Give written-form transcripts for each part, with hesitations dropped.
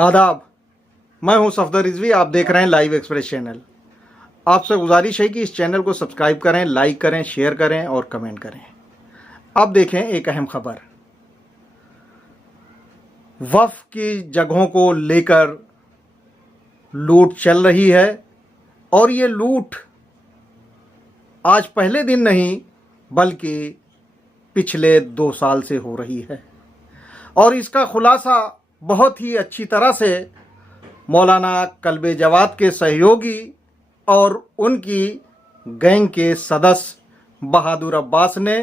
आदाब। मैं हूं सफदर रिजवी। आप देख रहे हैं लाइव एक्सप्रेस चैनल। आपसे गुजारिश है कि इस चैनल को सब्सक्राइब करें, लाइक करें, शेयर करें और कमेंट करें। अब देखें एक अहम खबर। वक्फ की जगहों को लेकर लूट चल रही है और ये लूट आज पहले दिन नहीं बल्कि पिछले 2 साल से हो रही है और इसका खुलासा बहुत ही अच्छी तरह से मौलाना कल्बे जवाद के सहयोगी और उनकी गैंग के सदस्य बहादुर अब्बास ने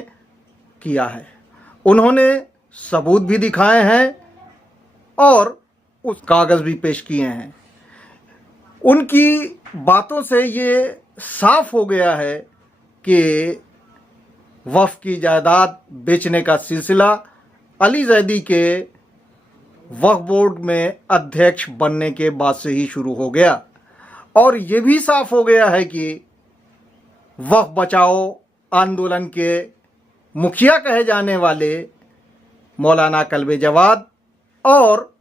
किया है। उन्होंने सबूत भी दिखाए हैं और उस कागज़ भी पेश किए हैं। उनकी बातों से ये साफ हो गया है कि वक्फ की जायदाद बेचने का सिलसिला अली जैदी के वक्फ बोर्ड में अध्यक्ष बनने के बाद से ही शुरू हो गया और ये भी साफ हो गया है कि वक्फ बचाओ आंदोलन के मुखिया कहे जाने वाले मौलाना कल्बे जवाद और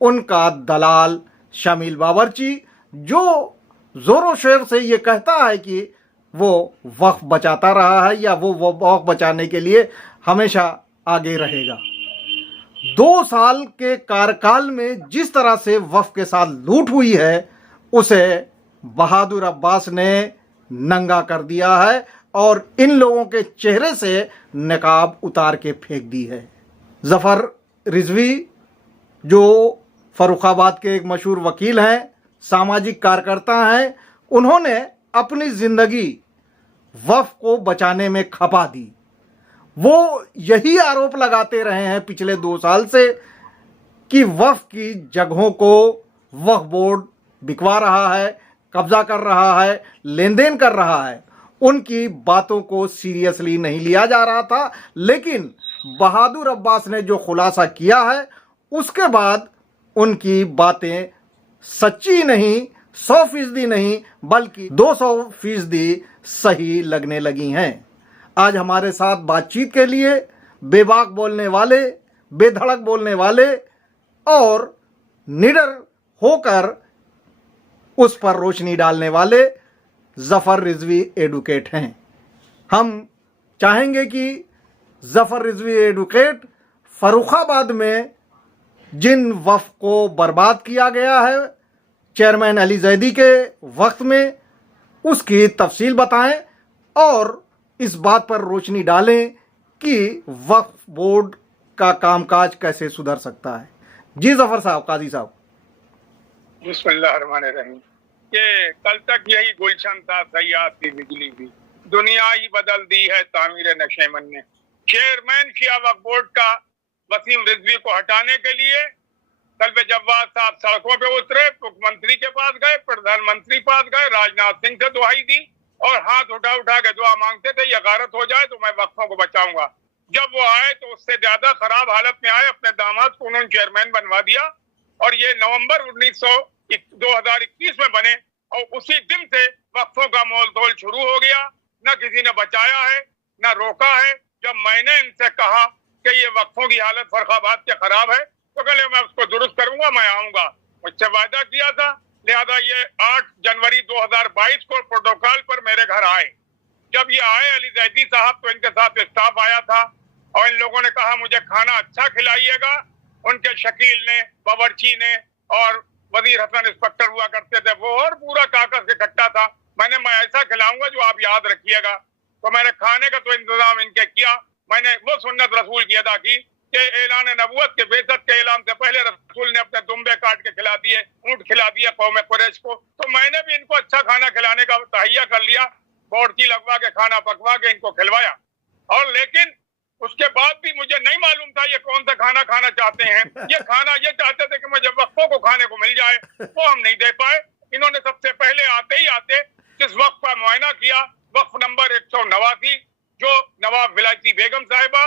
उनका दलाल शमील बावर्ची, जो जोरों शोर से ये कहता है कि वो वक्फ बचाता रहा है या वो वक्फ बचाने के लिए हमेशा आगे रहेगा। 2 साल के कार्यकाल में जिस तरह से वक्फ के साथ लूट हुई है उसे बहादुर अब्बास ने नंगा कर दिया है और इन लोगों के चेहरे से नकाब उतार के फेंक दी है। जफर रिजवी जो फर्रुखाबाद के एक मशहूर वकील हैं, सामाजिक कार्यकर्ता हैं, उन्होंने अपनी जिंदगी वक्फ को बचाने में खपा दी। वो यही आरोप लगाते रहे हैं पिछले 2 साल से कि वक्फ की जगहों को वक्फ बोर्ड बिकवा रहा है, कब्जा कर रहा है, लेन देन कर रहा है। उनकी बातों को सीरियसली नहीं लिया जा रहा था, लेकिन बहादुर अब्बास ने जो खुलासा किया है उसके बाद उनकी बातें सच्ची नहीं, 100% नहीं बल्कि 200% सही लगने लगी हैं। आज हमारे साथ बातचीत के लिए बेबाक बोलने वाले, बेधड़क बोलने वाले और निडर होकर उस पर रोशनी डालने वाले जफर रिजवी एडवोकेट हैं। हम चाहेंगे कि जफर रिजवी एडवोकेट फर्रुखाबाद में जिन वक्फ को बर्बाद किया गया है चेयरमैन अली जैदी के वक्त में, उसकी तफसील बताएं और इस बात पर रोशनी डालें कि वक्फ बोर्ड का कामकाज कैसे सुधर सकता है। जी जफर साहब, काजी साहब। बिस्मिल्लाहिर्रहमानिर्रहीम। ये कल तक यही गुलशन था, सयाद थी, बिजली भी, दुनिया ही बदल दी है तामीर नशेमन ने। चेयरमैन शिया वक्फ बोर्ड का वसीम रिजवी को हटाने के लिए कल्बे जवाद साहब सड़कों पे उतरे, मुख्यमंत्री के पास गए, प्रधानमंत्री पास गए, राजनाथ सिंह से दुआई दी और हाथ उठा उठा के दुआ मांगते थे ये गारत हो जाए तो मैं वक्फों को बचाऊंगा। जब वो आए तो उससे ज्यादा खराब हालत में आए, अपने दामाद को उन्होंने चेयरमैन बनवा दिया और ये नवंबर 2021 में बने और उसी दिन से वक्फों का मोल तोल शुरू हो गया। न किसी ने बचाया है न रोका है। जब मैंने इनसे कहा कि ये वक्फों की हालत फर्रुखाबाद के खराब है तो कहले मैं उसको दुरुस्त करूंगा, मैं आऊंगा। मुझसे वायदा किया था, लिहाजा ये 8 जनवरी 2022 को प्रोटोकॉल पर मेरे घर आए। जब ये आए अली जैदी साहब तो इनके साथ स्टाफ आया था और इन लोगों ने कहा मुझे खाना अच्छा खिलाइएगा। उनके शकील ने, बावर्ची ने और वजीर हसन इंस्पेक्टर हुआ करते थे वो, और पूरा कागज इकट्ठा था। मैं ऐसा खिलाऊंगा जो आप याद रखिएगा। तो मैंने खाने का तो इंतजाम इनके किया। मैंने वो सुन्नत रसूल की अदा की कि ऐलान नबूवत के बेइज्जत के ऐलान से पहले रसूल ने अपने दुम्बे काट के खिला दिए, ऊंट खिला दिया कौम कुरैश को। तो मैंने भी इनको अच्छा खाना खिलाने का तहैया कर लिया, बोर्ची लगवा के, खाना पकवा के इनको खिलवाया। और लेकिन उसके बाद भी मुझे नहीं मालूम था ये कौन सा खाना खाना चाहते हैं। ये खाना ये चाहते थे कि मुझे वक्फों को खाने को मिल जाए, वो हम नहीं दे पाए। इन्होंने सबसे पहले आते ही आते जिस वक्फ का मुआयना किया, वक्फ नंबर 189, जो नवाब विलायती बेगम साहिबा,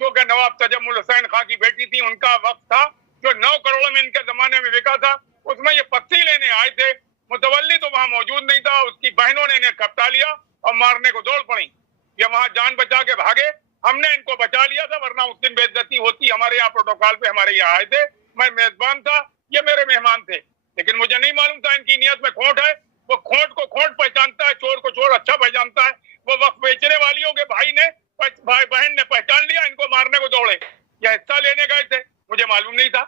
जो कि नवाब तजम्मुल हुसैन खां की बेटी थी, उनका वक्फ था, जो 9 करोड़ में इनके जमाने में बिका था। उसमें ये पत्ती लेने आए थे, मुतवल्ली तो वहां मौजूद नहीं था, उसकी बहनों ने इन्हें खपटा लिया और मारने को दौड़ पड़ी। ये वहां जान बचा के भागे, हमने इनको बचा लिया था, वरना उस दिन बेइज्जती होती। हमारे यहाँ प्रोटोकॉल पे हमारे यहाँ आए थे, मैं मेजबान था, ये मेरे मेहमान थे, लेकिन मुझे नहीं मालूम था इनकी नीयत में खोट है। वो खोट को खोट पहचानता है, चोर को चोर अच्छा पहचानता है। वो वक्त बेचने वालियों के भाई बहन ने पहचान लिया, इनको मारने को दौड़े। यह हिस्सा लेने गए थे, मुझे मालूम नहीं था।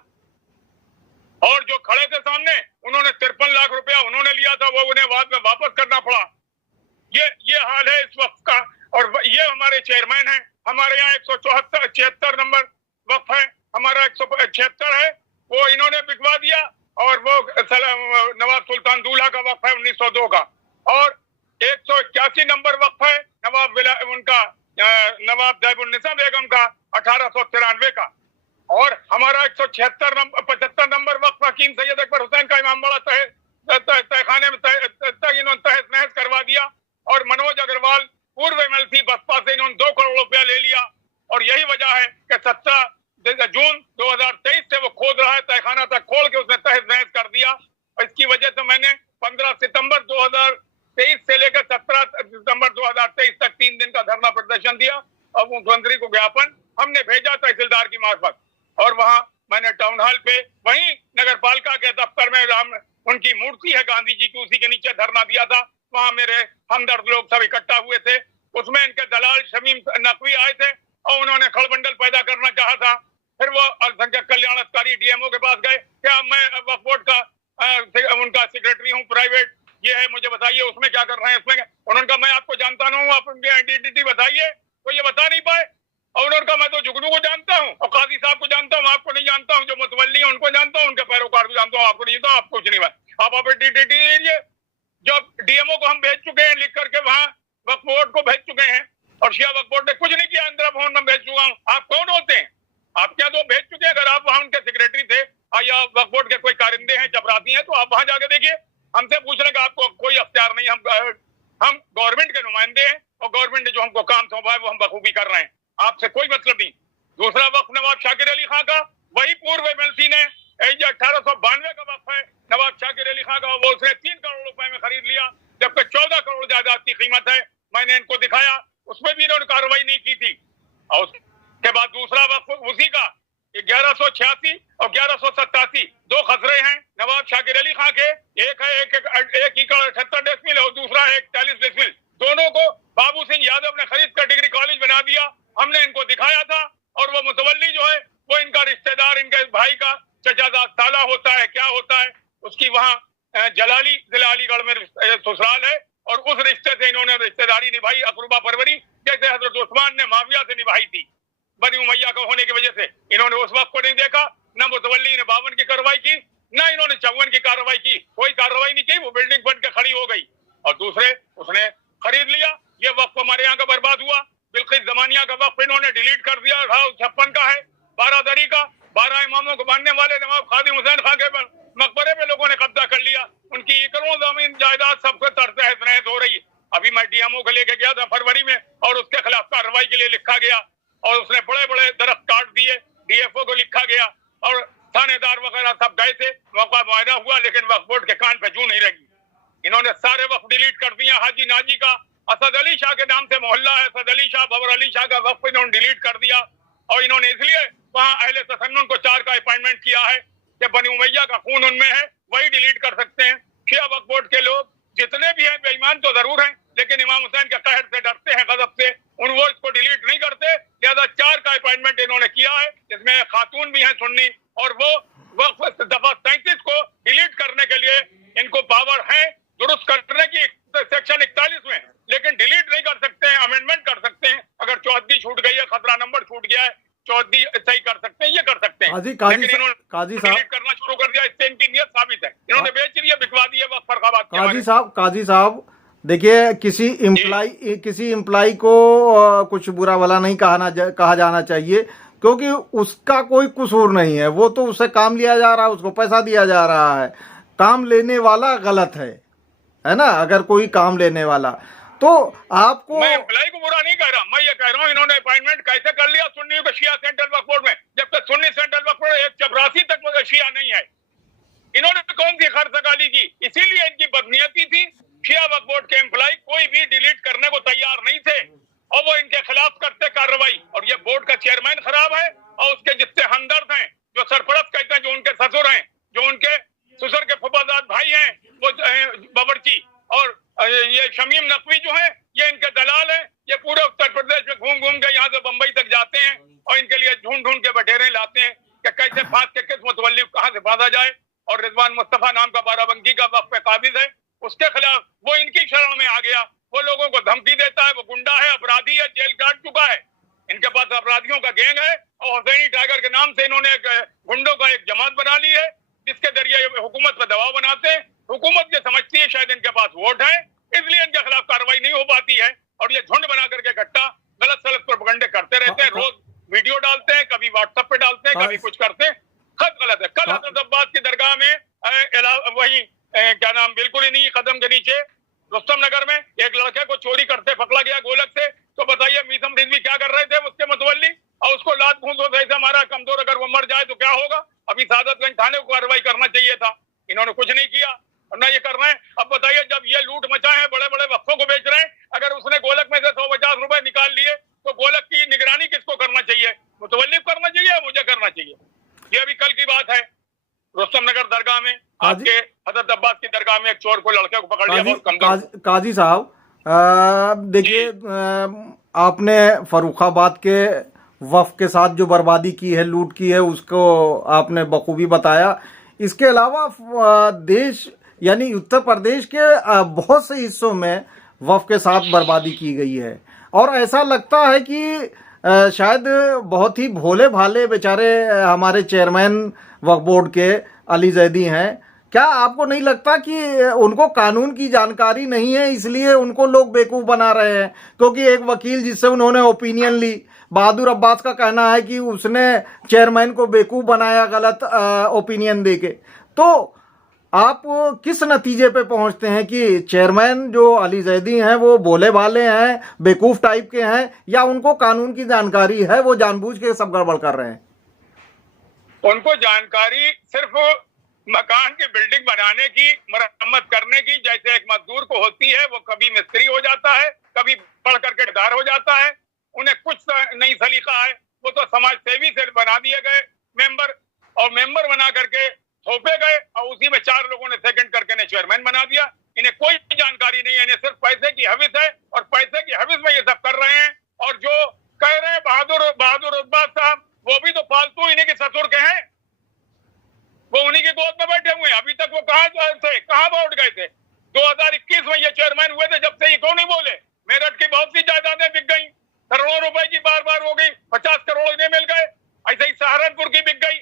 और जो खड़े थे सामने, उन्होंने 53 लाख रुपया उन्होंने लिया था, वो उन्हें बाद में वापस करना पड़ा। ये हाल है इस वक्त का। और ये हमारे चेयरमैन हैं। हमारे यहाँ 176 नंबर वक्फ है, हमारा 176 है, वो इन्होंने बिकवा दिया। और वो नवाब सुल्तान दूल्हा का वक्फ है 1902 का। और 181 नंबर वक्फ है नवाब दैबुन्निसा बेगम का 1893 का। और हमारा 75 नंबर वक्फ हकीम सैयद अकबर हुसैन का इमामबाड़ा तहखाने में इन्होंने तहस नहस करवा दिया। और मनोज अग्रवाल पूर्व एमएलसी बसपा से इन्होंने 2 करोड़ रुपया ले लिया। और यही वजह है कि 17 जून 2023 से वो खोद रहा है, तहखाना तक खोल के उसने तहस नहस कर दिया। और इसकी वजह से मैंने 15 सितंबर 2023 से लेकर 17 सितंबर 2023 तक 3 दिन का धरना प्रदर्शन दिया। और मुख्यमंत्री को ज्ञापन हमने भेजा तहसीलदार की मार्फत। और वहां मैंने टाउन हॉल पे, वहीं नगर पालिका के दफ्तर में उनकी मूर्ति है गांधी जी की, उसी के नीचे धरना दिया था। वहां मेरे हमदर्द लोग सब इकट्ठा हुए थे। उसमें इनके दलाल शमीम नकवी आए थे और उन्होंने खलबंडल पैदा करना चाहा था। फिर वो अल्पसंख्यक कल्याण अधिकारी डीएमओ के पास गए, क्या मैं वक्फ बोर्ड का उनका सेक्रेटरी हूँ प्राइवेट, ये है, मुझे बताइए उसमें क्या कर रहे हैं। उसमें उन्होंने कहा मैं आपको जानता नहीं हूँ, आप उनकी आइडेंटिटी बताइए। तो ये बता नहीं पाए। और उन्होंने कहा मैं तो जुगनू को जानता हूँ और काजी साहब को जानता हूँ, आपको नहीं जानता हूँ। जो मुतवल्ली है उनको जानता हूँ, उनके पैरोकार को जानता हूँ, आपको नहीं जानता हूँ, आपको कुछ नहीं भाई। आप आइडेंटिटी दीजिए। जब डीएमओ को हम भेज चुके हैं लिख करके, वहां वक्फ बोर्ड को भेज चुके हैं और शिया वक्फ बोर्ड ने कुछ नहीं किया। इंदिरा भवन में भेज चुका हूँ। आप कौन होते हैं? आप क्या तो भेज चुके हैं। अगर आप वहां उनके सेक्रेटरी थे या वक्फ बोर्ड के कोई कारिंदे हैं, चपरासी हैं, तो आप वहां जाके देखिए। हमसे पूछने का आपको कोई अख्तियार नहीं। हम गवर्नमेंट के नुमाइंदे हैं और गवर्नमेंट ने जो हमको काम सौंपा है वो हम बखूबी कर रहे हैं। आपसे कोई मतलब नहीं। दूसरा वक्फ नवाब शाकिर अली खां का, वही पूर्व एमएलसी ने 1892 का वक्फ है नवाब शाकिर अली खां का, वो उसने 3 करोड़ रुपए में खरीद लिया, जबकि 14 करोड़ जायदाद की कीमत है। मैंने इनको दिखाया, उसमें भी इन्होंने कार्रवाई नहीं की थी। और उसके बाद दूसरा वक्फ उसी का 1186 और 1187 2 खसरे हैं नवाब शाकिर अली खां के। एक है 1 एकड़ 78 डेसिमिल और दूसरा है 41 डेसिमिल। दोनों को बाबू सिंह यादव ने खरीद कर डिग्री कॉलेज बना दिया। हमने इनको दिखाया था। और वो मुतवल्ली जो है वो इनका रिश्तेदार, इनके भाई का चचाजाद साला होता है, क्या होता है, उसकी वहाँ जलाली जिला अलीगढ़ में ससुराल है। और उस रिश्ते से इन्होंने रिश्तेदारी निभाई, अकरूबा परवरी, जैसे हजरत उस्मान ने माविया से निभाई थी। बनी उमैया का होने की वजह से इन्होंने उस वक्त को नहीं देखा। न मुतवल्ली ने 52 की कार्रवाई की, न इन्होंने 54 की कार्रवाई की। कोई कार्रवाई नहीं की, वो बिल्डिंग बन के खड़ी हो गई। और दूसरे उसने खरीद लिया। ये वक्त हमारे यहाँ का बर्बाद हुआ। बिल्किस जमानिया का वक्त इन्होंने डिलीट कर दिया। 56 का है, 12 दरी का, 12 इमामों को मानने वाले नवाब खादिम हुसैन खां के मकबरे पे लोगों ने कब्जा कर लिया। उनकी एकड़ों जमीन जायदाद सबसे तहस नहस हो रही। अभी मैं डीएमओ को लेके गया था फरवरी में और उसके खिलाफ कार्रवाई के लिए लिखा गया और उसने बड़े बड़े दरख्त काट दिए। डीएफओ को लिखा गया और थानेदार वगैरह सब गए थे, मौका मुआयना हुआ, लेकिन वक्फ बोर्ड के कान पे जू नहीं लगी। इन्होंने सारे वक्फ डिलीट कर दिया। हाजी नाजी का असद अली शाह के नाम से मोहल्ला है, असद अली शाह, बाबर अली शाह का वक्फ इन्होंने डिलीट कर दिया। और इन्होंने इसलिए वहां अहले तसन्नुन को 4 का अपॉइंटमेंट किया है कि बनी उमैया का खून उनमें है, वही डिलीट कर सकते हैं। शिया वक्फ बोर्ड के लोग जितने भी हैं बेईमान तो जरूर हैं, लेकिन इमाम हुसैन के कहर से डरते हैं, गजब से वो इसको डिलीट नहीं करते। लिहाजा 4 का अपॉइंटमेंट इन्होंने किया है, जिसमें एक खातून भी है सुन्नी, और वो वक्फ दफा 37 को डिलीट करने के लिए इनको पावर है, दुरुस्त करने की सेक्शन 41 में, लेकिन डिलीट नहीं कर सकते हैं, अमेंडमेंट कर सकते हैं। अगर 14 छूट गई है, खतरा नंबर छूट गया है, 14 सही कर सकते हैं, ये कर सकते हैं। लेकिन इन्होंने डिलीट करना शुरू कर दिया, इससे इनकी नियत साबित है। इन्होंने बेच दिया, बिकवा दिया वक्त फरखाबाद। काजी साहब देखिए, किसी इम्प्लाई को कुछ बुरा भला नहीं कहा जाना चाहिए, क्योंकि उसका कोई कसूर नहीं है। वो तो उससे काम लिया जा रहा है, उसको पैसा दिया जा रहा है। काम लेने वाला गलत है ना। अगर कोई काम लेने वाला, तो आपको, मैं एम्प्लॉय को बुरा नहीं कह रहा, मैं ये कह रहा हूँ इन्होंने अपॉइंटमेंट कैसे कर लिया सुन्नियों के शिया सेंट्रल वक्फ बोर्ड में, जबकि सुन्नी सेंट्रल वक्फ बोर्ड एक चपरासी तक शिया नहीं है। इन्होंने कौन सी खर्चगाली की? इसीलिए इनकी बदनीयती थी। शिया वक्फ बोर्ड के एम्प्लॉय कोई भी डिलीट करने को तैयार नहीं थे और वो इनके खिलाफ करते कार्रवाई। और ये बोर्ड का चेयरमैन खराब है और उसके जितने हमदर्द हैं, जो सरपरस्त कहते हैं, जो उनके ससुर हैं, जो उनके ससुर के फुफाजाद भाई हैं, वो बावर्ची और ये शमीम नकवी जो है, ये इनके दलाल हैं। ये पूरे उत्तर प्रदेश में घूम घूम के यहाँ से बंबई तक जाते हैं और इनके लिए ढूंढ ढूंढ के बटेरे लाते हैं कि कैसे फांस के किस मुतवल्ली कहाँ से फांसा जाए। और रिजवान मुस्तफा नाम का बाराबंकी का वक्फ पे काबिज है, उसके खिलाफ वो इनकी शरण में आ गया। वो लोगों को धमकी देता है, वो गुंडा है, अपराधी है, जेल काट चुका है। इनके पास अपराधियों का गैंग है और हुसैनी टाइगर के नाम से इन्होंने गुंडों का एक जमात बना ली है, जिसके जरिए हुकूमत पर दबाव बनाते हैं। हुकूमत ये समझती है शायद इनके पास वोट है, इसलिए इनके खिलाफ कार्रवाई नहीं हो पाती है और ये झुंड बना करके इकट्ठा गलत सलत प्रोपेगेंडे करते रहते हैं। रोज वीडियो डालते हैं, कभी व्हाट्सएप पे डालते हैं, कभी कुछ करते हैं। खत गलत है। कल हजरत अब्बास की दरगाह में वही क्या नाम, बिल्कुल ही नहीं, कदम के नीचे रुस्तम नगर में एक लड़के को चोरी करते पकड़ा गया गोलक से। तो बताइए मीसम रिजवी क्या कर रहे थे उसके मुतवल्ली, और उसको लात घूंसो से हमारा कमजोर, अगर वो मर जाए तो क्या होगा। अभी सादतगंज थाने को कार्रवाई करना चाहिए था, इन्होंने कुछ नहीं किया और ना ये कर रहे हैं। अब बताइए, जब ये लूट मचा है, बड़े बड़े वक्फों को बेच रहे हैं, अगर उसने गोलक में से 150 रुपए निकाल लिए तो गोलक की निगरानी किसको करना चाहिए? मुतवल्ली को करना चाहिए या मुझे करना चाहिए? ये अभी कल की बात है, रुस्तम नगर दरगाह में आपके हजरत अब्बास की दरगाह में एक चोर को, लड़के को पकड़ लिया। बहुत कमजोर। काजी साहब देखिए, आपने फर्रुखाबाद के वक्फ के साथ जो बर्बादी की है, लूट की है, उसको आपने बखूबी बताया। इसके अलावा देश यानी उत्तर प्रदेश के बहुत से हिस्सों में वक्फ के साथ बर्बादी की गई है और ऐसा लगता है कि शायद बहुत ही भोले भाले बेचारे हमारे चेयरमैन वक्फ बोर्ड के अली जैदी हैं। क्या आपको नहीं लगता कि उनको कानून की जानकारी नहीं है, इसलिए उनको लोग बेवकूफ़ बना रहे हैं? क्योंकि एक वकील जिससे उन्होंने ओपिनियन ली, बहादुर अब्बास का कहना है कि उसने चेयरमैन को बेवकूफ़ बनाया गलत ओपिनियन देके। तो आप किस नतीजे पे पहुंचते हैं कि चेयरमैन जो अली जैदी हैं वो भोले भाले हैं, बेवकूफ़ टाइप के हैं, या उनको कानून की जानकारी है, वो जानबूझ के सब गड़बड़ कर रहे हैं? उनको जानकारी सिर्फ मकान की बिल्डिंग बनाने की, मरम्मत करने की, जैसे एक मजदूर को होती है। वो कभी मिस्त्री हो जाता है, कभी पढ़ करके ठेकेदार हो जाता है, उन्हें कुछ नहीं सलीका है। वो तो समाज सेवी से बना दिए गए मेंबर, और मेंबर बना करके थोपे गए और उसी में 4 लोगों ने सेकंड करके ने चेयरमैन बना दिया। इन्हें कोई जानकारी नहीं है, इन्हें सिर्फ पैसे की हविस है और पैसे की हविस में ये सब कर रहे हैं। और जो कह रहे हैं बहादुर अब्बास साहब, वो भी तो फालतू इन्हीं के ससुर के हैं, वो उन्हीं की गोद में बैठे हुए हैं। अभी तक वो कहाँ थे, कहाँ वोट गए थे? 2021 में ये चेयरमैन हुए थे, जब से ये क्यों नहीं बोले? मेरठ की बहुत सी जायदादें बिक गई, करोड़ों रुपए की बार बार हो गई, 50 करोड़ इन्हें मिल गए। ऐसे ही सहारनपुर की बिक गई,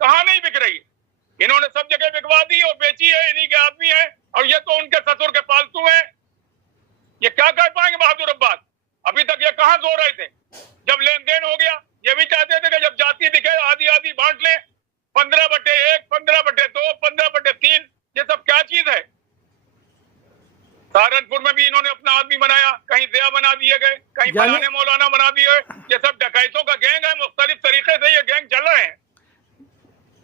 कहाँ नहीं बिक रही? इन्होंने सब जगह बिकवा दी और बेची है, इन्हीं के आदमी है, और ये तो उनके ससुर के पालतू हैं। ये क्या कर पाएंगे बहादुर अब्बास? अभी तक ये कहाँ सो रहे थे जब लेन देन हो गया? ये भी चाहते थे कि जब जाति दिखे आधी आधी बांट लें, 15/1, 15/2, 15/3। ये सब क्या चीज है? सहारनपुर में भी इन्होंने अपना आदमी बनाया, कहीं दया बना दिए गए, कहीं फलाने मौलाना बना दिए गए। ये सब डकैतों का गैंग है, मुख्तलिफ तरीके से ये गैंग चल रहे हैं।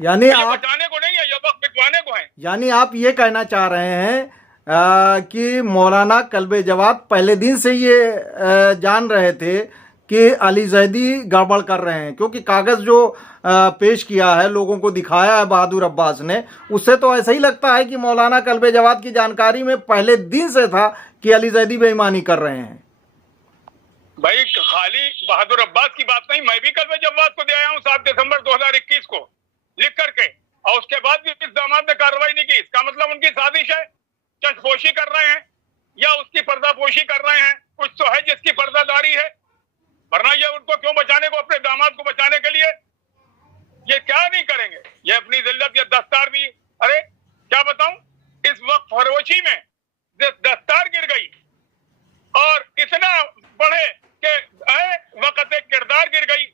यानी आप बचाने को नहीं है, ये वक्त बिकवाने को है। यानी आप ये कहना चाह रहे हैं कि मौलाना कल्बे जवाद पहले दिन से ये जान रहे थे कि अली जैदी गड़बड़ कर रहे हैं, क्योंकि कागज जो पेश किया है, लोगों को दिखाया है बहादुर अब्बास ने, उससे तो ऐसा ही लगता है कि मौलाना कल्बे जवाद की जानकारी में पहले दिन से था कि अली जैदी बेईमानी कर रहे हैं। भाई खाली बहादुर अब्बास की बात नहीं, मैं भी कल्बे जवाद को दे आया हूँ 7 दिसंबर 2021 को लिख करके, और उसके बाद भी इस दामाद ने कार्रवाई नहीं की। इसका मतलब उनकी साजिश है, चश्मपोशी कर रहे हैं या उसकी पर्दापोशी कर रहे हैं। कुछ तो है जिसकी पर्दादारी है, वरना ये उनको क्यों बचाने को, अपने दामाद को बचाने के लिए ये क्या नहीं करेंगे? ये अपनी जिल्लत या दस्तार भी, अरे क्या बताऊं, इस वक्त फरोशी में दस्तार गिर गई और इतना बड़े के वक्त एक किरदार गिर गई।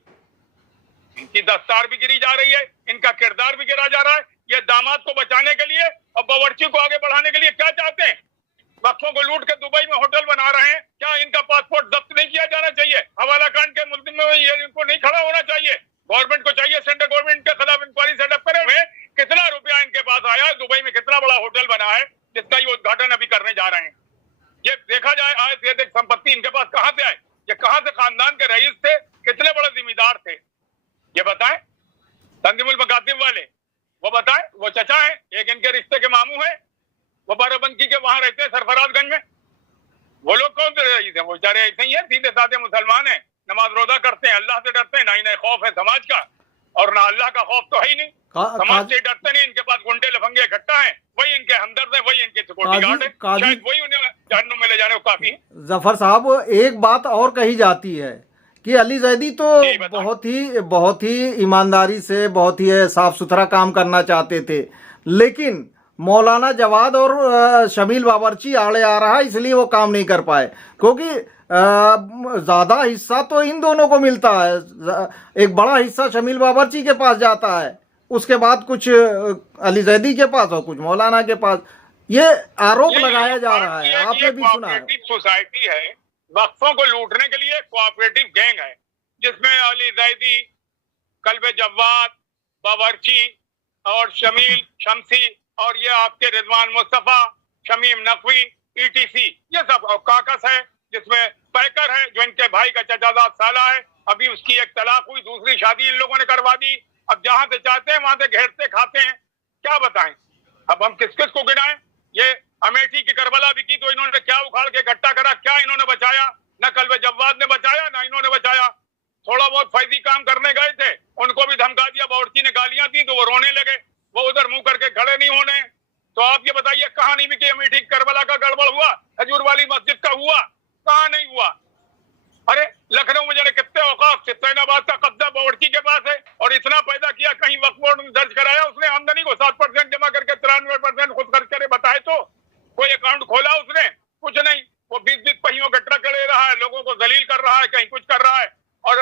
इनकी दस्तार भी गिरी जा रही है, इनका किरदार भी गिरा जा रहा है। ये दामाद को बचाने के लिए और बावर्ची को आगे बढ़ाने के लिए क्या चाहते हैं? वक्फों को लूट के दुबई में होटल बना रहे हैं। क्या इनका पासपोर्ट जब्त नहीं किया जाना चाहिए? हवाला कांड के मुल्क में ये इनको नहीं खड़ा होना चाहिए? गवर्नमेंट को चाहिए सेंट्रल गवर्नमेंट के खिलाफ इंक्वायरी सेटअप करे हुए। कितना रुपया इनके पास आया, दुबई में कितना बड़ा होटल बना है जिसका ये उद्घाटन अभी करने जा रहे हैं। ये देखा जाए आय से अधिक संपत्ति इनके पास कहां से आए, ये कहां से खानदान के रईस थे, कितने बड़े जिम्मेदार थे, ये बताएं। तंजीमुल मकातिब वाले वो बताएं, वो चचा एक इनके रिश्ते के मामू है, वो बाराबंकी के वहां रहते हैं सरफराजगंज में। वो लोग कौन से रईस है? वो बेचारे ऐसे ही है, सीधे साधे मुसलमान है, नमाज रोजा करते हैं, अल्लाह से डरते हैं, ना इन्हें खौफ है समाज का और ना अल्लाह का खौफ तो है ही नहीं। समाज से डरते नहीं, इनके पास गुंडे लफंगे इकट्ठा हैं, वही इनके हमदर्द है, वही इनके सिक्योरिटी गार्ड है, शायद वही उन्हें जहन्नुम में ले जाने को काफी है। जफर साहब, एक बात और कही जाती है कि अली जैदी तो बहुत ही ईमानदारी से, बहुत ही साफ सुथरा काम करना चाहते थे, लेकिन मौलाना जवाद और शमील बाबरची आड़े आ रहा, इसलिए वो काम नहीं कर पाए, क्योंकि ज्यादा हिस्सा तो इन दोनों को मिलता है। एक बड़ा हिस्सा शमील बाबरची के पास जाता है, उसके बाद कुछ अली जैदी के पास और कुछ मौलाना के पास। ये आरोप लगाया जा रहा है, आपने भी सुना है। सोसाइटी है, वक्फों को लूटने के लिए कोऑपरेटिव गैंग है, जिसमें अली जैदी, कल्बे जवाद, बाबरची और शमील शमसी और ये आपके रिजवान मुस्तफा, शमीम नकवी, ईटीसी, ये सब, और काकस है जिसमें पैकर है जो इनके भाई का चचाजाद साला है, अभी उसकी एक तलाक हुई, दूसरी शादी इन लोगों ने करवा दी। अब जहां से चाहते हैं वहां से घेरते खाते हैं, क्या बताएं अब हम किस किस को गिनाएं। ये अमेठी की करबला भी की तो इन्होंने क्या उखाड़ के इकट्ठा करा, क्या इन्होंने बचाया? न कल्बे जवाद ने बचाया, ना इन्होंने बचाया। थोड़ा बहुत फैजी काम करने गए थे, उनको भी धमका दिया, बावर्ची ने गालियां दी तो वो रोने लगे, वो उधर मुंह करके खड़े नहीं होने। तो आप ये बताइए, कहानी भी कि अमेठी करबला का गड़बड़ हुआ, हजूर वाली मस्जिद का हुआ, कहां नहीं हुआ? अरे लखनऊ में जाने कितने औकाफ, सिद्दीनाबाद का कब्जा बावर्ची के पास है, और इतना पैदा किया, कहीं वक्फ बोर्ड में दर्ज कराया उसने आमदनी को 7% जमा करके 93% खुद खर्च करे, बताए तो कोई अकाउंट खोला उसने? कुछ नहीं। वो 20 पहियों के ट्रक ले रहा है, लोगों को जलील कर रहा है, कहीं कुछ कर रहा है और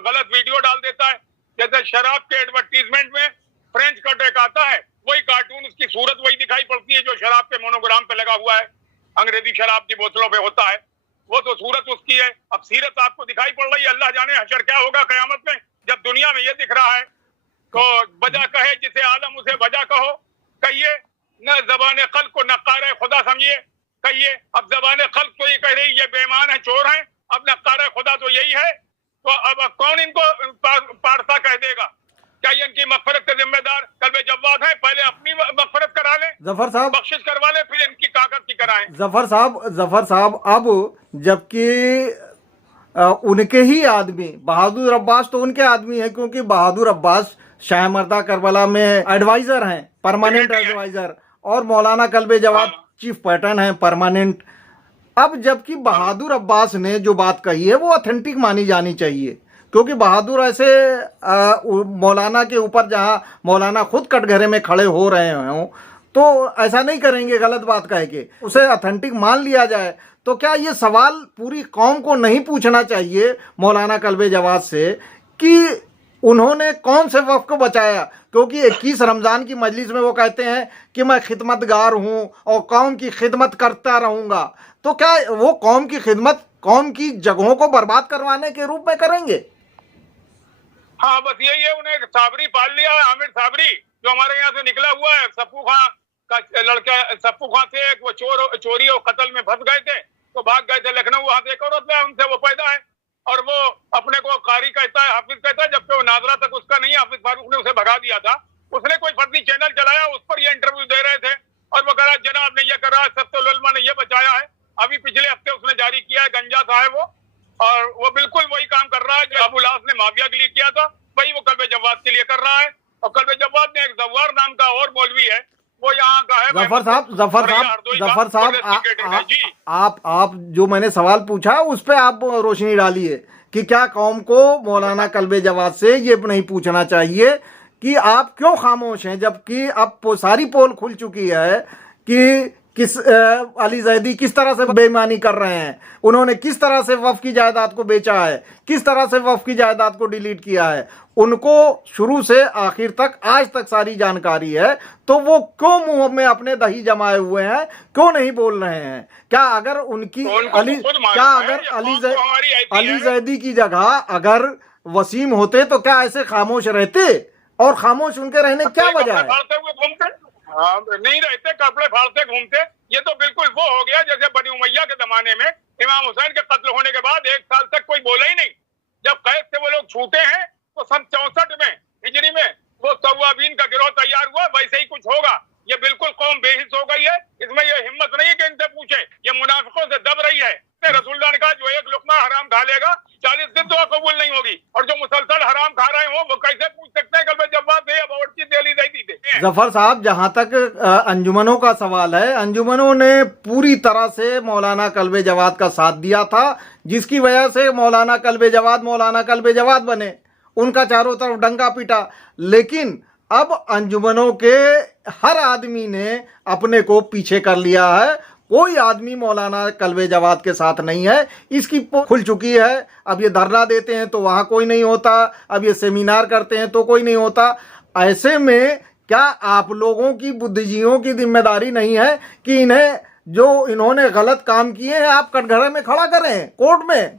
गलत वीडियो डाल देता है। जैसे शराब के एडवर्टीजमेंट में फ्रेंच कट एक आता है, वही कार्टून, उसकी सूरत वही दिखाई पड़ती है जो शराब के मोनोग्राम पे लगा हुआ है, अंग्रेजी शराब की बोतलों पे होता है, वो तो सूरत उसकी है। अब सीरत आपको दिखाई पड़ रही है, अल्लाह जाने हशर क्या होगा कयामत में, जब दुनिया में ये दिख रहा है। तो वजह कहे जिसे आलम उसे वजह कहो, कहिए न जबान खल्क को नक्कार खुदा समझिए, कहिए। अब जबान खल्क तो ये कह रही ये बेईमान है, चोर है, अब नक्कार खुदा तो यही है, तो अब कौन इनको पारसा कह देगा? क्या ये इनकी मगफरत के जिम्मेदार कल्बे जवाद है? पहले अपनी मगफरत करा लें, जफर साहब, बख्शिश करवा लें, फिर इनकी कागज की कराएं। जफर साहब, अब जबकि उनके ही आदमी बहादुर अब्बास तो उनके आदमी है, क्योंकि बहादुर अब्बास शाह मर्दा करबला में एडवाइजर हैं, परमानेंट एडवाइजर, और मौलाना कल्बे जवाद चीफ पैटर्न है परमानेंट। अब जबकि बहादुर अब्बास ने जो बात कही है वो ऑथेंटिक मानी जानी चाहिए, क्योंकि बहादुर ऐसे मौलाना के ऊपर, जहां मौलाना खुद कटघरे में खड़े हो रहे हों, तो ऐसा नहीं करेंगे गलत बात कह के, उसे ऑथेंटिक मान लिया जाए। तो क्या ये सवाल पूरी कौम को नहीं पूछना चाहिए मौलाना कल्बे जवाद से कि उन्होंने कौन से वक्त को बचाया? क्योंकि 21 रमज़ान की मजलिस में वो कहते हैं कि मैं खिदमतगार हूं और कौम की खिदमत करता रहूंगा। तो क्या वो कौम की खिदमत कौम की जगहों को बर्बाद करवाने के रूप में करेंगे? हाँ, बस यही है, उन्हें साबरी पाल लिया है, आमिर साबरी, जो हमारे यहाँ से निकला हुआ है। सप्पू खां का लड़का, सप्पू खां थे, वो चोरी और कत्ल में फंस गए थे, तो भाग गए थे लखनऊ, वहां से एक औरत है, उनसे वो पैदा है, और वो अपने को कारी कहता है, हाफिज कहता है, जबकि वो नाजरा तक उसका नहीं, हाफिज फारूक ने उसे भगा दिया था। उसने कोई फर्जी चैनल चलाया, उस पर ये इंटरव्यू दे रहे थे, और वो कह रहा जनाब ने ये करा, सत्तुल उलमा ने ये बचाया है। अभी पिछले हफ्ते उसने जारी किया है, गंजा साहब वो, और वो बिल्कुल वही काम कर रहा है जो अबुल आस ने माफिया के लिए किया था, वही वो कल्बे जवाद के लिए कर रहा है। और कल्बे जवाद ने एक जवार नाम का और मौलवी है, वो यहाँ का है। जफर साहब, आप जो मैंने सवाल पूछा उस पे आप रोशनी डालिए कि क्या कौम को मौलाना कल्बे जवाद से ये नहीं पूछना चाहिए कि आप क्यों खामोश हैं, जबकि अब सारी पोल खुल चुकी है कि किस अली जैदी किस तरह से बेईमानी कर रहे हैं, उन्होंने किस तरह से वक्फ की जायदाद को बेचा है, किस तरह से वक्फ की जायदाद को डिलीट किया है, उनको शुरू से आखिर तक आज तक सारी जानकारी है। तो वो क्यों मुंह में अपने दही जमाए हुए हैं, क्यों नहीं बोल रहे हैं? क्या अगर उनकी अली जैदी की जगह अगर वसीम होते तो क्या ऐसे खामोश रहते? और खामोश उनके रहने क्या वजह है? हाँ, नहीं रहते, कपड़े फाड़ते घूमते। ये तो बिल्कुल वो हो गया जैसे बनी उमैया के जमाने में इमाम हुसैन के कत्ल होने के बाद 1 साल तक कोई बोला ही नहीं। जब कैद से वो लोग छूटे हैं तो सन 64 में हिजरी में वो तवाबीन का गिरोह तैयार हुआ, वैसे ही कुछ होगा। ये हैं। जफर साहब, जहां तक अंजुमनों का सवाल है, अंजुमनों ने पूरी तरह से मौलाना कल्बे जवाद का साथ दिया था, जिसकी वजह से मौलाना कल्बे जवाद बने, उनका चारों तरफ डंका पीटा। लेकिन अब अंजुमनों के हर आदमी ने अपने को पीछे कर लिया है, कोई आदमी मौलाना कल्बे जवाद के साथ नहीं है, इसकी खुल चुकी है। अब ये धरना देते हैं तो वहां कोई नहीं होता, अब ये सेमिनार करते हैं तो कोई नहीं होता। ऐसे में क्या आप लोगों की, बुद्धिजीवियों की जिम्मेदारी नहीं है कि इन्हें, जो इन्होंने गलत काम किए हैं, आप कटघरे में खड़ा करें, कोर्ट में?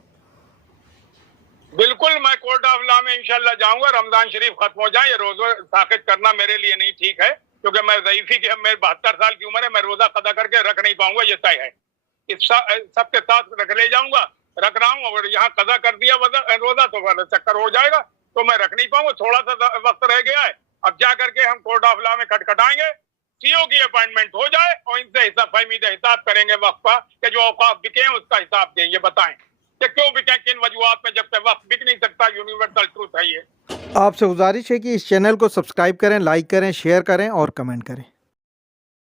बिल्कुल, मैं कोर्ट ऑफ लॉ में इंशाल्लाह जाऊंगा। रमजान शरीफ खत्म हो जाए, ये रोजा साकित करना मेरे लिए नहीं ठीक है, क्योंकि मैं ज़ईफी की, मेरे 72 साल की उम्र है, मैं रोजा कदा करके रख नहीं पाऊंगा, ये तय है। इस सबके साथ रख ले जाऊंगा, रख रहा हूँ। और यहाँ कदा कर दिया रोजा तो चक्कर हो जाएगा, तो मैं रख नहीं पाऊंगा। थोड़ा सा वक्त रह गया है, अब जा करके हम कोर्ट ऑफ लॉ में खटखटाएंगे, सीओ की अपॉइंटमेंट हो जाए और इनसे हिसाब करेंगे वक्त का, कि जो औकाफ बिके हैं उसका हिसाब दें। ये बताएं कि क्यों बिके, किन वजूहात में, जब तक वक्त बिक नहीं सकता। यूनिवर्सल ट्रूथ है ये। आपसे गुजारिश है कि इस चैनल को सब्सक्राइब करें, लाइक करें, शेयर करें और कमेंट करें।